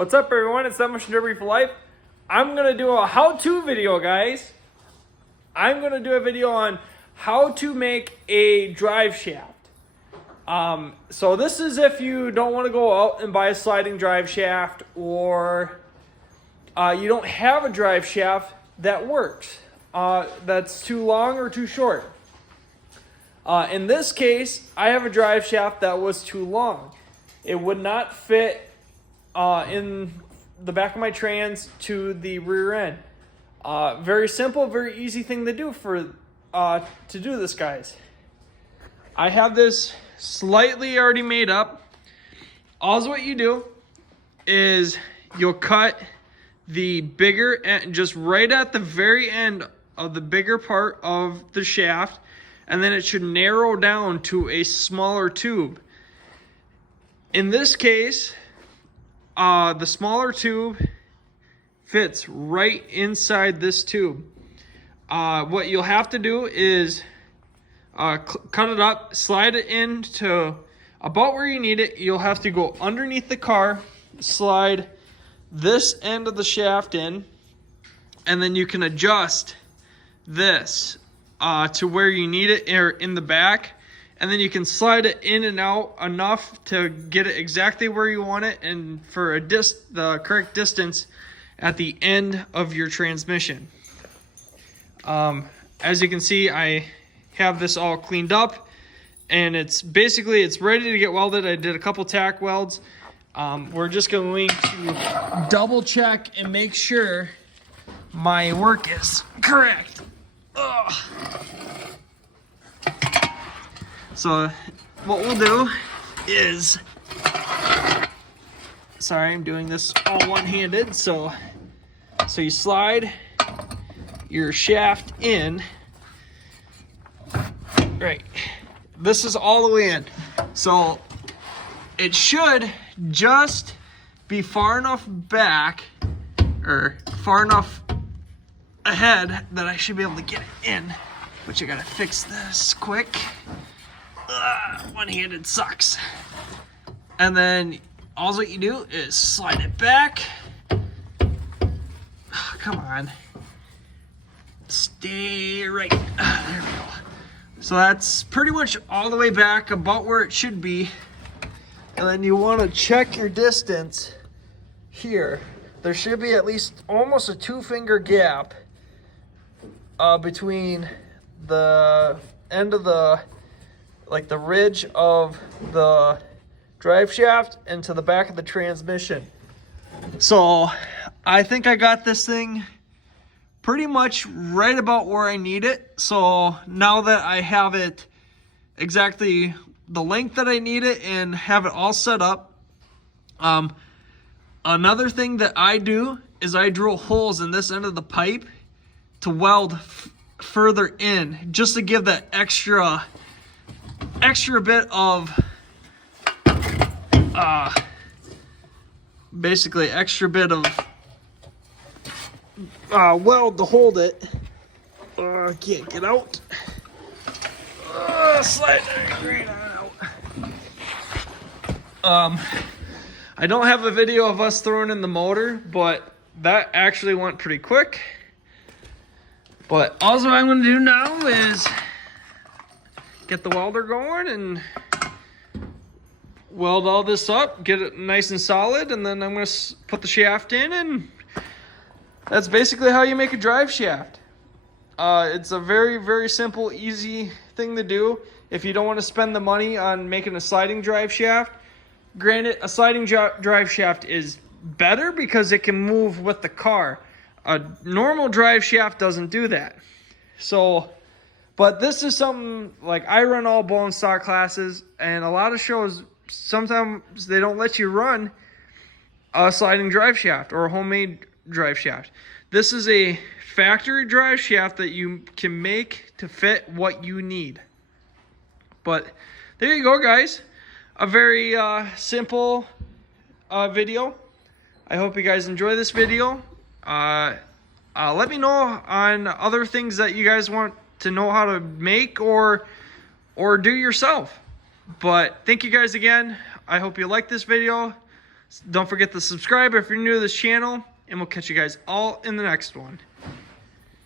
What's up, everyone? It's Demolition Derby for Life. I'm going to do a how-to video, guys. I'm going to do a video on how to make a drive shaft. So this is if you don't want to go out and buy a sliding drive shaft, or you don't have a drive shaft that works, that's too long or too short. In this case, I have a drive shaft that was too long. It would not fit in the back of my trans to the rear end. Very simple, very easy thing to do to do this, guys. I have this slightly already made up. All what you do is you'll cut the bigger end, just right at the very end of the bigger part of the shaft, and then it should narrow down to a smaller tube. In this case, the smaller tube fits right inside this tube. What you'll have to do is cut it up, slide it into about where you need it. You'll have to go underneath the car, slide this end of the shaft in, and then you can adjust this to where you need it in the back. And then you can slide it in and out enough to get it exactly where you want it, and for the correct distance at the end of your transmission. As you can see, I have this all cleaned up, and it's ready to get welded. I did a couple tack welds. We're just going to double check and make sure my work is correct. Ugh. So what we'll do is, sorry, I'm doing this all one-handed. So you slide your shaft in, right. This is all the way in. So it should just be far enough back, or far enough ahead, that I should be able to get it in. Which I gotta fix this quick. One-handed sucks. And then all that you do is slide it back. Oh, come on. Stay right. There we go. So that's pretty much all the way back, about where it should be. And then you want to check your distance here. There should be at least almost a 2-finger gap between the end of the ridge of the drive shaft and to the back of the transmission. So I think I got this thing pretty much right about where I need it. So now that I have it exactly the length that I need it and have it all set up, another thing that I do is I drill holes in this end of the pipe to weld further in, just to give that extra bit of basically extra bit of weld to hold it. I can't get out. Slide right out. I don't have a video of us throwing in the motor, but that actually went pretty quick. But also what I'm going to do now is get the welder going and weld all this up, get it nice and solid, and then I'm going to put the shaft in, and that's basically how you make a drive shaft. It's a very, very simple, easy thing to do if you don't want to spend the money on making a sliding drive shaft. Granted, a sliding drive shaft is better because it can move with the car. A normal drive shaft doesn't do that. So, but this is something, like, I run all bone stock classes, and a lot of shows, sometimes they don't let you run a sliding drive shaft or a homemade drive shaft. This is a factory drive shaft that you can make to fit what you need. But there you go, guys. A very simple video. I hope you guys enjoy this video. Let me know on other things that you guys want to know how to make or do yourself. But thank you guys again. I hope you like this video. Don't forget to subscribe if you're new to this channel, and we'll catch you guys all in the next one.